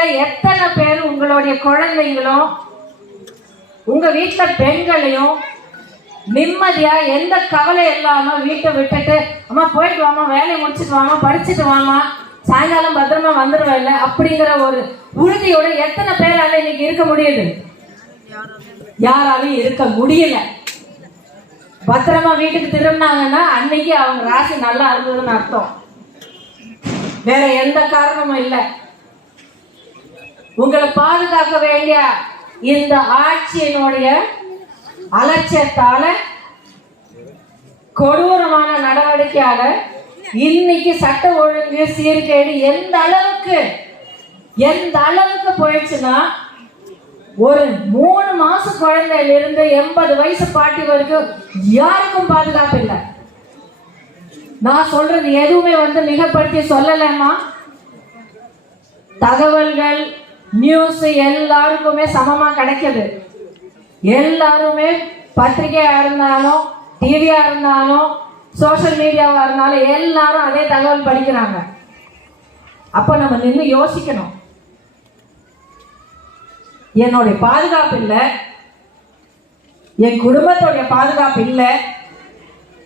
நீங்கள எத்தனை பேர் உங்களுடைய குழந்தைங்களும் உங்க வீட்டுல பெண்களையும் நிம்மதியா எந்த கவலை இல்லாம வீட்டை விட்டுட்டு அம்மா போயிட்டு வாமா வேலையை முடிச்சிட்டு வாமா படிச்சுட்டு வாமா சாயங்காலம் பத்திரமா வந்துருவேல்ல அப்படிங்கிற ஒரு உறுதியோட எத்தனை பேரால இன்னைக்கு இருக்க முடியுது? யாராலையும் இருக்க முடியல. பத்திரமா வீட்டுக்கு திரும்பினாங்கன்னா அன்னைக்கு அவங்க ராசி நல்லா இருந்ததுன்னு அர்த்தம். வேற எந்த காரணமும் இல்லை. உங்களை பாதுகாக்க வேண்டிய இந்த ஆட்சியினுடைய அலட்சியத்தால கொடூரமான நடவடிக்கையால இன்னைக்கு சட்ட ஒழுங்கு சீர்கேடு எந்த அளவுக்கு எந்த அளவுக்கு போயிடுச்சுன்னா ஒரு மூணு மாச குழந்தையில இருந்து எண்பது வயசு பாட்டி வரைக்கும் யாருக்கும் பாதுகாப்பு இல்லை. நான் சொல்றது எதுவுமே வந்து மிகப்படுத்தி சொல்லலைமா தகவல்கள் நியூஸ் எல்லாருக்குமே சமமா கிடைக்குது. எல்லாருமே பத்திரிகையா இருந்தாலும் டிவியா இருந்தாலும் சோஷியல் மீடியாவா இருந்தாலும் எல்லாரும் அதே தகவல் படிக்கிறாங்க. அப்ப நம்ம நின்று யோசிக்கணும். என்னுடைய பாதுகாப்பு இல்லை. என் குடும்பத்தோடைய பாதுகாப்பு இல்லை.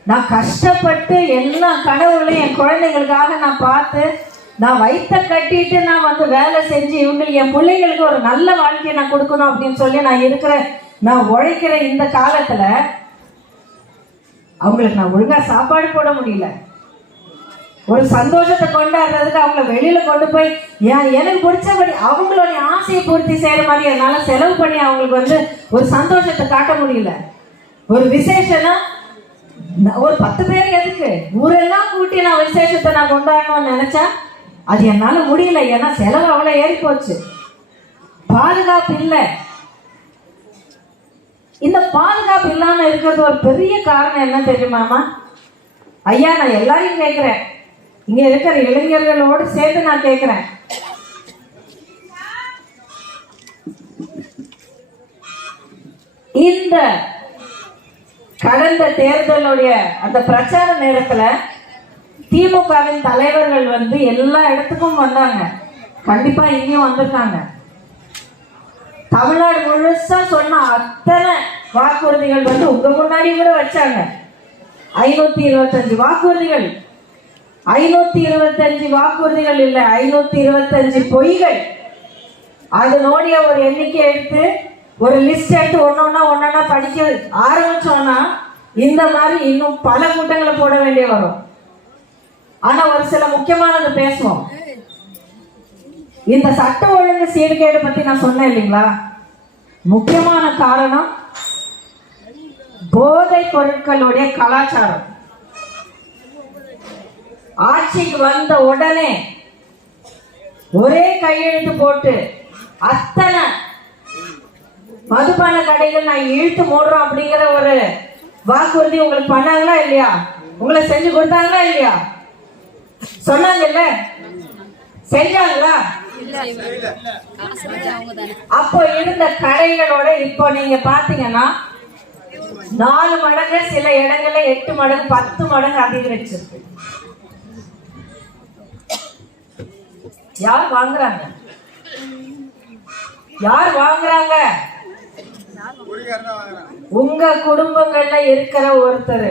நான் கஷ்டப்பட்டு எல்லா கடவுளையும் என் குழந்தைங்களுக்காக நான் பார்த்து நான் வயிற்ற கட்டிட்டு நான் வந்து வேலை செஞ்சு இவங்களுக்கு என் பிள்ளைங்களுக்கு ஒரு நல்ல வாழ்க்கையை நான் கொடுக்கணும் அப்படின்னு சொல்லி நான் இருக்கிற நான் உழைக்கிற இந்த காலத்துல அவங்களுக்கு நான் ஒழுங்கா சாப்பாடு போட முடியல. ஒரு சந்தோஷத்தை கொண்டாடுறதுக்கு அவங்கள வெளியில கொண்டு போய் ஏன் எனக்கு பிடிச்சபடி அவங்களுடைய ஆசையை பூர்த்தி செய்யற மாதிரி என்னால செலவு பண்ணி அவங்களுக்கு வந்து ஒரு சந்தோஷத்தை காட்ட முடியல. ஒரு விசேஷம்னா ஒரு பத்து பேர் எதுக்கு? ஊரெல்லாம் கூட்டி நான் விசேஷத்தை நான் கொண்டாடணும்னு நினைச்சா அது என்னால முடியல ஏன்னா செலவு அவ்வளவு ஏறி போச்சு பாதுகாப்பு இல்லை. இந்த பாதுகாப்பு இல்லாம இருக்கிறது ஒரு பெரிய காரணம் என்ன தெரியுமாமா ஐயா நான் எல்லாரையும் கேட்கிறேன் இங்க இருக்கிற இளைஞர்களோடு சேர்த்து நான் கேட்கிறேன் இந்த கடந்த தேர்தலுடைய அந்த பிரச்சார நேரத்துல திமுகவின் தலைவர்கள் வந்து எல்லா இடத்துக்கும் வந்தாங்க. கண்டிப்பா இங்கேயும் வந்திருக்காங்க. தமிழ்நாடு முழுசா சொன்ன அத்தனை வாக்குறுதிகள் வந்து உங்க முன்னாடி கூட வச்சாங்க. ஐநூத்தி இருபத்தஞ்சு வாக்குறுதிகள். ஐநூத்தி இருபத்தஞ்சு வாக்குறுதிகள் இல்ல ஐநூத்தி இருபத்தஞ்சு பொய்கள். அதனுடைய ஒரு எண்ணிக்கை எடுத்து ஒரு லிஸ்ட் எடுத்து ஒன்னொன்னா ஒன்னொன்னா படிக்க ஆரம்பிச்சோம்னா இந்த மாதிரி இன்னும் பல கூட்டங்களை போட வேண்டிய வரும். ஆனா ஒரு சில முக்கியமானது பேசுவோம். இந்த சட்ட ஒழுங்கு சீர்கேடு பத்தி நான் சொன்னேன் இல்லைங்களா? முக்கியமான காரணம் போதை பொருட்களுடைய கலாச்சாரம். ஆட்சிக்கு வந்த உடனே ஒரே கையெழுத்து போட்டு அத்தனை மதுபான கடைகள் நான் இழுத்து மூடுறோம் அப்படிங்கிற ஒரு வாக்குறுதி உங்களுக்கு பண்ணாங்களா இல்லையா? உங்களை செஞ்சு கொடுத்தாங்களா இல்லையா? சொன்னாங்கல்ல? செஞ்சாங்களா அப்போ இருந்த கடைகளோட இப்போ நீங்க பாத்தீங்கன்னா நாலு மடங்கு சில இடங்கள்ல எட்டு மடங்கு பத்து மடங்கு அதிகரிச்சிருக்கு. யார் வாங்குறாங்க? யார் வாங்குறாங்க? உங்க குடும்பங்கள்ல இருக்கிற ஒருத்தர்.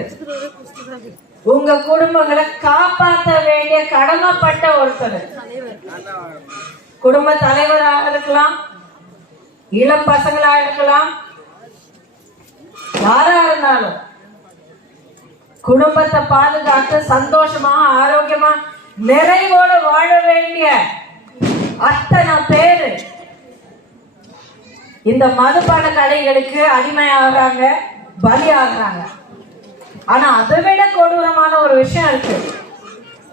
உங்க குடும்பங்களை காப்பாற்ற வேண்டிய கடமைப்பட்ட ஒருத்தர். குடும்ப தலைவராக இருக்கலாம் இளம் பசங்களா இருக்கலாம் யாரா இருந்தாலும் குடும்பத்தை பாதுகாத்து சந்தோஷமா ஆரோக்கியமா நிறைவோடு வாழ வேண்டிய அத்தனை பேரு இந்த மதுபான கடைகளுக்கு அடிமை ஆகுறாங்க பலி ஆகுறாங்க ஆனா அதை விட கொடூரமான ஒரு விஷயம் இருக்கு.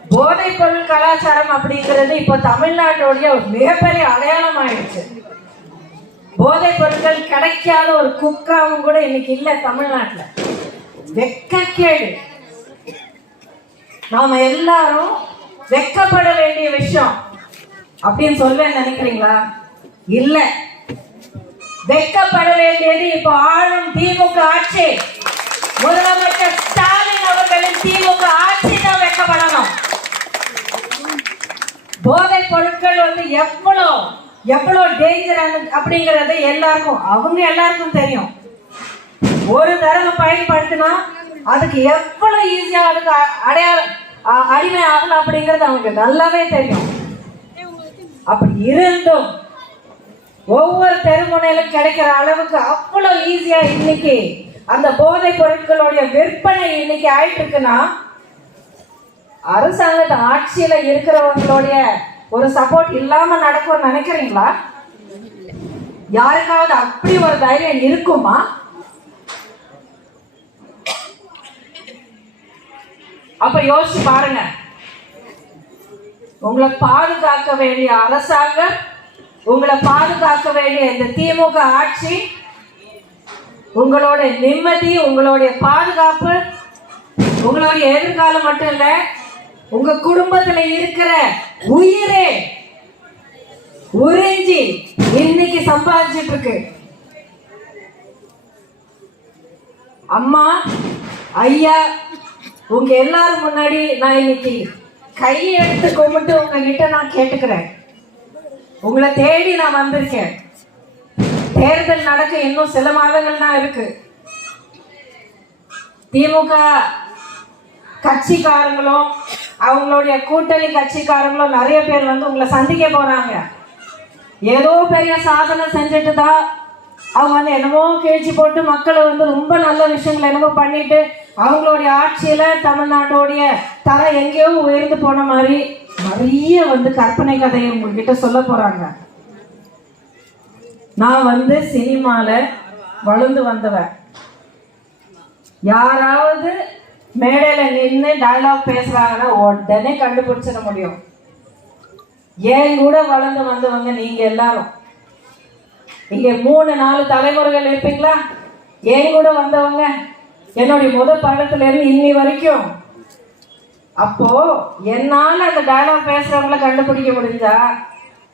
போதைப் பொருள் கலாச்சாரம் அப்படிங்கிறது இப்போ தமிழ்நாட்டுடைய ஒரு மிகப்பெரிய அடையாளம் ஆயிடுச்சு. போதைப் பொருட்கள் கிடைக்காத ஒரு குக்காவும் கூட இன்னைக்கு இல்ல தமிழ்நாட்டுல. வெக்கக்கேடு நாம எல்லாரும் வெக்கப்பட வேண்டிய விஷயம் அப்படின்னு சொல்வேன் நினைக்கிறீங்களா? இல்ல. வெக்கப்பட வேண்டியது இப்போ ஆளும் திமுக ஆட்சி. முதலமைச்சர் ஸ்டாலின் அவர்களின் திமுக ஆட்சி தான் வெட்டப்படணும் போதைப் பொருட்கள் வந்து எவ்வளவு எவ்வளவு டேஞ்சர் அப்படிங்கறது எல்லாருக்கும் அவங்க எல்லாருக்கும் தெரியும். ஒரு தடவை பயன்படுத்தினா அதுக்கு எவ்வளவு ஈஸியா அதுக்கு அடையாளம் அடிமை ஆகலாம் அப்படிங்கிறது அவங்களுக்கு நல்லாவே தெரியும். அப்படி இருந்தும் ஒவ்வொரு தெருமுனையிலும் கிடைக்கிற அளவுக்கு அவ்வளவு ஈஸியா இன்னைக்கு அந்த போதை பொருட்களுடைய விற்பனை இன்னைக்கு ஆயிட்டு இருக்குன்னா அரசாங்கத்து ஆட்சியில இருக்கிறவங்களுடைய ஒரு சப்போர்ட் இல்லாம நடக்கும்னு நினைக்கிறீங்களா? யாருக்காவது அப்படி ஒரு தைரியம் இருக்குமா? அப்ப யோசிச்சு பாருங்க. உங்களை பாதுகாக்க வேண்டிய அரசாங்கம் உங்களை பாதுகாக்க வேண்டிய இந்த திமுக ஆட்சி உங்களோட நிம்மதி உங்களுடைய பாதுகாப்பு உங்களுடைய எதிர்காலம் மட்டும் இல்ல உங்க குடும்பத்துல இருக்கிற உயிரே உறிஞ்சி இன்னைக்கு சம்பாதிச்சிட்டு இருக்கு. அம்மா ஐயா உங்க எல்லாரும் முன்னாடி நான் இன்னைக்கு கையை எடுத்து கும்பிட்டு உங்ககிட்ட நான் கேட்டுக்கிறேன். உங்களை தேடி நான் வந்திருக்கேன். தேர்தல் நடக்க இன்னும் சில மாதங்கள் தான் இருக்கு. திமுக கட்சிக்காரங்களும் அவங்களுடைய கூட்டணி கட்சிக்காரங்களும் நிறைய பேர் வந்து உங்களை சந்திக்க போறாங்க. ஏதோ பெரிய சாதனை செஞ்சுட்டு தான் அவங்க வந்து என்னமோ கேள்வி போட்டு மக்களை வந்து ரொம்ப நல்ல விஷயங்கள் என்னமோ பண்ணிட்டு அவங்களுடைய ஆட்சியில தமிழ்நாட்டோடைய தரம் எங்கேயோ உயர்ந்து போன மாதிரி நிறைய வந்து கற்பனை கதையை உங்ககிட்ட சொல்ல போறாங்க. நான் வந்து சினிமால வளர்ந்து வந்தவன். யாராவது மேடையில நின்று டயலாக் பேசுறாங்கன்னா உடனே கண்டுபிடிச்சிட முடியும். ஏன் கூட வளர்ந்து வந்தவங்க நீங்க எல்லாரும். இங்க மூணு நாலு தலைமுறைகள் இருப்பீங்களா? ஏன் கூட வந்தவங்க? என்னுடைய முதல் படத்துல இருந்து இன்னி வரைக்கும். அப்போ என்னால அந்த டயலாக் பேசுறவங்கள கண்டுபிடிக்க முடிஞ்சா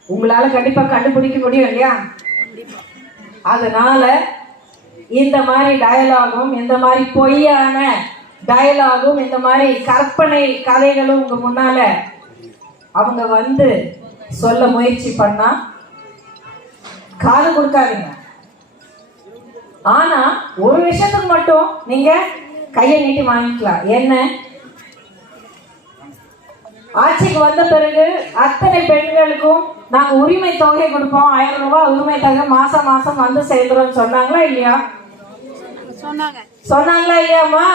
உங்களால கண்டிப்பா கண்டுபிடிக்க முடியும் இல்லையா? அதனால இந்த மாதிரி டயலாகும் இந்த மாதிரி பொய்யான டயலாகும் இந்த மாதிரி கற்பனை கதைகளும் உங்க முன்னால அவங்க வந்து சொல்ல முயற்சி பண்ணா காது கொடுக்காதீங்க. ஆனா ஒரு விஷயத்துக்கு மட்டும் நீங்க கையை நீட்டி வாங்கிக்கலாம். என்ன? ஆட்சிக்கு வந்த பிறகு அத்தனை பெண்களுக்கும் நாங்க உரிமை தொகை கொடுப்போம். ஆயிரம் ரூபாய் உரிமை தொகை மாசம் மாசம் வந்து சேர்க்கிறோம் சொன்னாங்களா இல்லையா? சொன்னாங்க. சொன்னாங்களா இல்லையாம்மா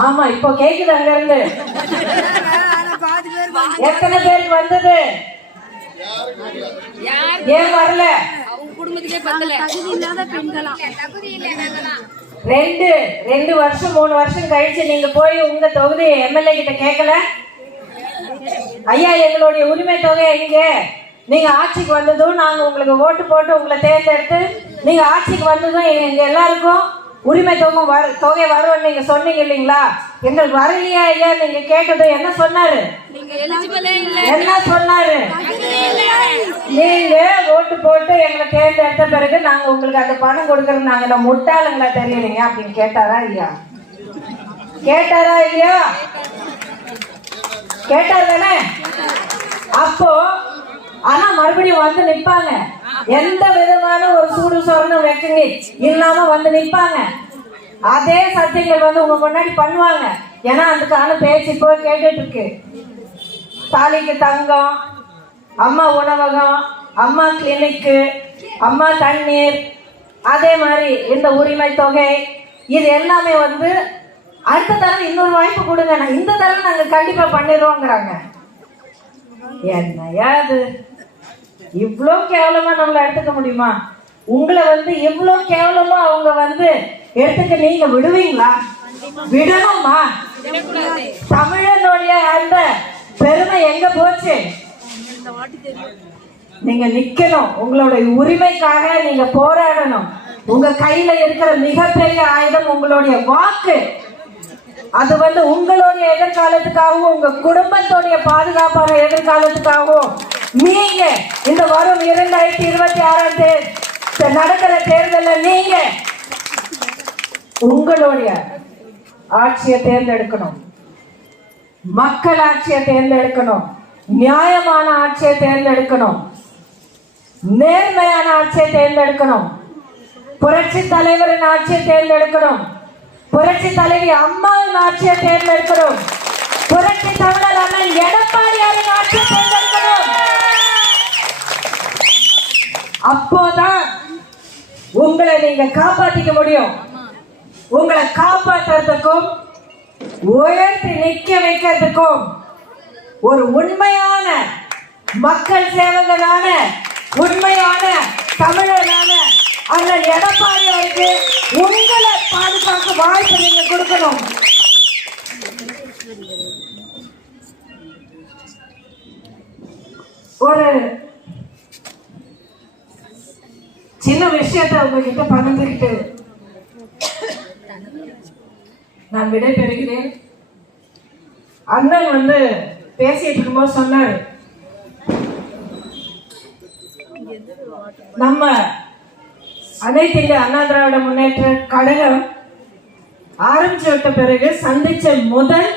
ஆமா இப்போ கேக்குது அங்க இருந்து. பேர் எத்தனை பேருக்கு வந்தது? ஏன் வரல? அவங்க குடும்பத்துக்கே பத்தல. தகுதி இல்லாத பெண்களாம் ரெண்டு ரெண்டு வருஷம் மூணு வருஷம் கழிச்சு நீங்க போய் உங்க தொகுதி எம்எல்ஏ கிட்ட கேட்கல? ஐயா எங்களுடைய உரிமை தொகை எங்க? நீங்க ஆட்சிக்கு வந்ததும் நாங்க உங்களுக்கு ஓட்டு போட்டு உங்களை தேர்ந்தெடுத்து நீங்க ஆட்சிக்கு வந்ததும் எங்க எல்லாருக்கும் உரிமை தொகை வர தொகை வரும்னு நீங்க சொன்னீங்க இல்லைங்களா? எங்களுக்கு வரலையா ஐயா? நீங்க கேட்டதும் என்ன சொன்னாரு? என்ன சொன்னாரு? நீங்க ஓட்டு போட்டு எங்களை தேர்ந்தெடுத்த பிறகு நாங்க உங்களுக்கு அந்த பணம் கொடுக்கறது நாங்க என்ன முட்டாளுங்களா தெரியலைங்க அப்படின்னு கேட்டாரா ஐயா? கேட்டாரா ஐயா? கேட்டார் தானே அப்போ ஆனா மறுபடியும் வந்து நிப்பாங்க. எந்த விதமான ஒரு சூடு சொரணம் வைக்கங்க. இல்லாம வந்து நிப்பாங்க. அதே சத்தியங்கள் வந்து உங்க முன்னாடி பண்ணுவாங்க. ஏன்னா அதுக்கான பேச்சு இப்போ கேட்டுட்டு இருக்கு தாலிக்கு தங்கம் அம்மா உணவகம் அம்மா கிளினிக்கு அம்மா தண்ணீர் அதே மாதிரி இந்த உரிமை தொகை இது எல்லாமே வந்து அடுத்த தடவை இன்னொரு வாய்ப்பு கொடுங்க. நான் இந்த தடவை நாங்கள் கண்டிப்பாக பண்ணிடுவோங்கிறாங்க. என்னையா அது இவ்வளோ கேவலமா நம்மளை எடுத்துக்க முடியுமா? உங்களை வந்து இவ்வளோ கேவலமா அவங்க வந்து எடுத்துக்க நீங்க விடுவீங்களா? விடணுமா? தமிழனுடைய அந்த பெருமை எங்க போச்சு? நீங்க நிக்கணும். உங்களுடைய உரிமைக்காக நீங்க போராடணும். உங்க கையில இருக்கிற மிகப்பெரிய ஆயுதம் உங்களுடைய வாக்கு. அது வந்து உங்களுடைய எதிர்காலத்துக்காகவும் உங்க குடும்பத்துடைய பாதுகாப்பான எதிர்காலத்துக்காகவும் நீங்க இந்த வரும் இரண்டாயிரத்தி இருபத்தி ஆறாம் தேதி நடக்கிற தேர்தலில் நீங்க உங்களுடைய ஆட்சியை தேர்ந்தெடுக்கணும். மக்கள் ஆட்சியை தேர்ந்தெடுக்கணும். நியாயமான ஆட்சியை தேர்ந்தெடுக்கணும். நேர்மையான ஆட்சியை தேர்ந்தெடுக்கணும். புரட்சி தலைவரின் ஆட்சியை தேர்ந்தெடுக்கணும். புரட்சி தலைவி அம்மாவின் ஆட்சியை தேர்ந்தெடுக்கிறோம். புரட்சி தமிழர் அண்ணன் எடப்பாடியாரின் ஆட்சியை தேர்ந்தெடுக்கிறோம். அப்போதான் உங்களை நீங்க காப்பாத்திக்க முடியும். உங்களை காப்பாத்துறதுக்கும் உயர்த்தி நிக்க வைக்கிறதுக்கும் ஒரு உண்மையான மக்கள் சேவகனான உண்மையான தமிழனான அண்ணன் எடப்பாடி அவருக்கு உங்களை பாதுகாக்க வாய்ப்பு நீங்க கொடுக்கணும். ஒரு சின்ன விஷயத்தை உங்ககிட்ட பகிர்ந்துக்கிட்டு நான் விடை பெறுகிறேன் அண்ணன் வந்து பேசிட்டு இருக்கும்போது சொன்னார். நம்ம அனைத்து இந்திய அண்ணா திராவிட முன்னேற்ற கழகம் ஆரம்பிச்சு விட்ட பிறகு சந்திச்ச முதல்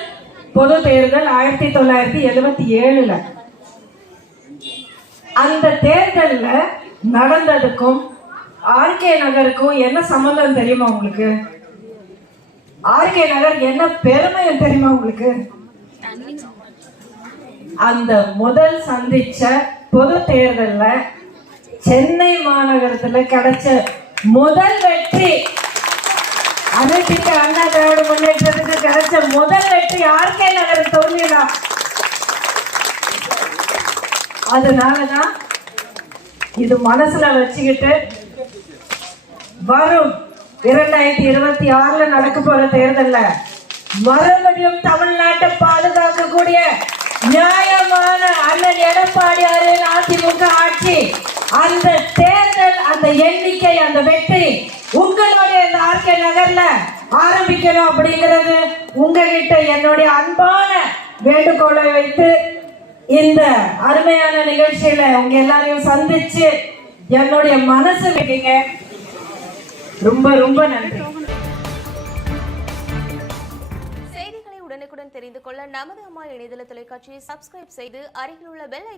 பொது தேர்தல் ஆயிரத்தி தொள்ளாயிரத்தி எழுபத்தி ஏழுல. அந்த தேர்தல்ல நடந்ததுக்கும் ஆர்கே நகருக்கும் என்ன சம்பந்தம் தெரியுமா உங்களுக்கு? ஆர்கே நகர் என்ன பெருமையும் தெரியுமா உங்களுக்கு? அந்த முதல் சந்திச்ச பொது தேர்தல்ல சென்னை மாநகரத்துல கிடைச்ச முதல் வெற்றி. அனைத்து அண்ணா திராவிட முன்னேற்றத்துக்கு கிடைச்ச முதல் வெற்றி ஆர்கே நகர் தொகுதிதான். அதனாலதான் இது மனசுல வச்சுக்கிட்டு வரும். இரண்டாயிரத்தி இருபத்தி ஆறுல நடக்க போற தேர்தல்ல மறுபடியும் தமிழ்நாட்டை பாதுகாக்கக்கூடிய நியாயமான அண்ணன் எடப்பாடியாரின் அதிமுக ஆட்சி. அந்த தேர்தல் அந்த எண்ணிக்கை அந்த வெற்றி உங்களுடைய இந்த ஆர்கே நகர்ல ஆரம்பிக்கணும் அப்படிங்கிறது உங்ககிட்ட என்னுடைய அன்பான வேண்டுகோளை வைத்து இந்த அருமையான நிகழ்ச்சியில உங்க எல்லாரையும் சந்திச்சு என்னுடைய மனசு வைக்கீங்க. ரொம்ப ரொம்ப நன்றி. செய்திகளை உடனுக்குடன் தெரிந்து கொள்ள நமது அம்மா இணையதள தொலைக்காட்சியை சப்ஸ்கிரைப் செய்து அருகில் உள்ள பெல் ஐக்கான்